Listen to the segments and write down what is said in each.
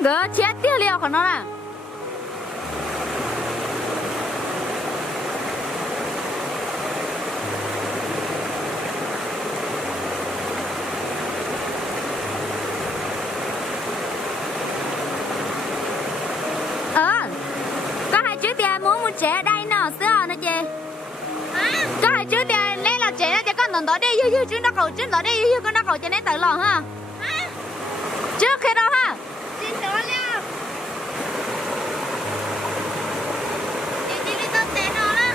con gỡ chết tiêu liều của nó nè. Có hai chữ tiền muốn một trẻ đây nọ xưa nó chị. Có hai chữ tiền nên là trẻ nó cho con đó đi yêu chứ nó khẩu chứ nó đi yêu con nó khẩu cho nên tự lòng ha. Trước khi đâu ha. Chị đó nha. Chị đi tao té nó đó.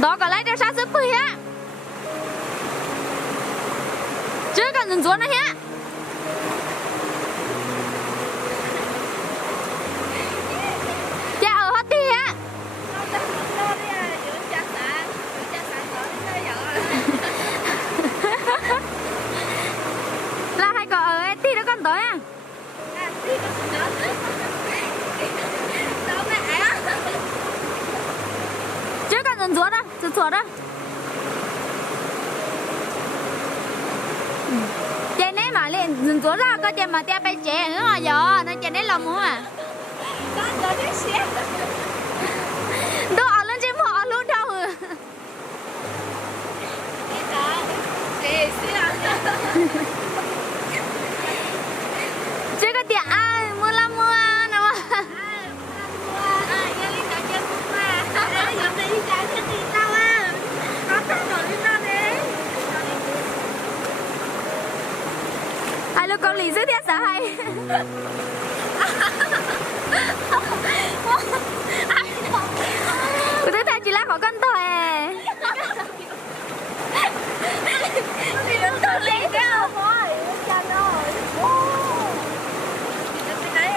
Đó có lấy cho sao giúp bơi á. Chứ cần dừng xuống nữa ha. Dạ ở hết đi á. Là hay có ở hết đi đó con tới à. Chứ cần dừng xuống đó, dừng xuống đó. Chị này mà liền dừng xuống ra có chị mà tia bay trẻ nữa mà giờ nó chị này lòng à. Đồ ở lên trên họ luôn đâu. Chứ có tiền ai mua lắm mua nào mà. Ai lúc con lì dưới thiết sợ hay. Tôi thấy chỉ là có con thôi à. Thì nó tôi lấy cái không thôi. Chà rồi. Nó bị nãy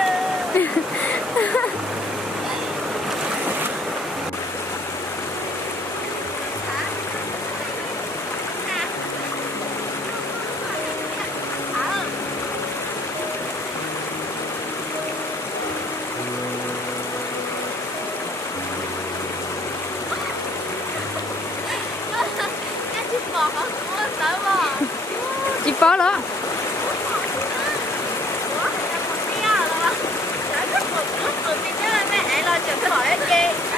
Chị có đó. mẹ lo chuyện hỏi chị.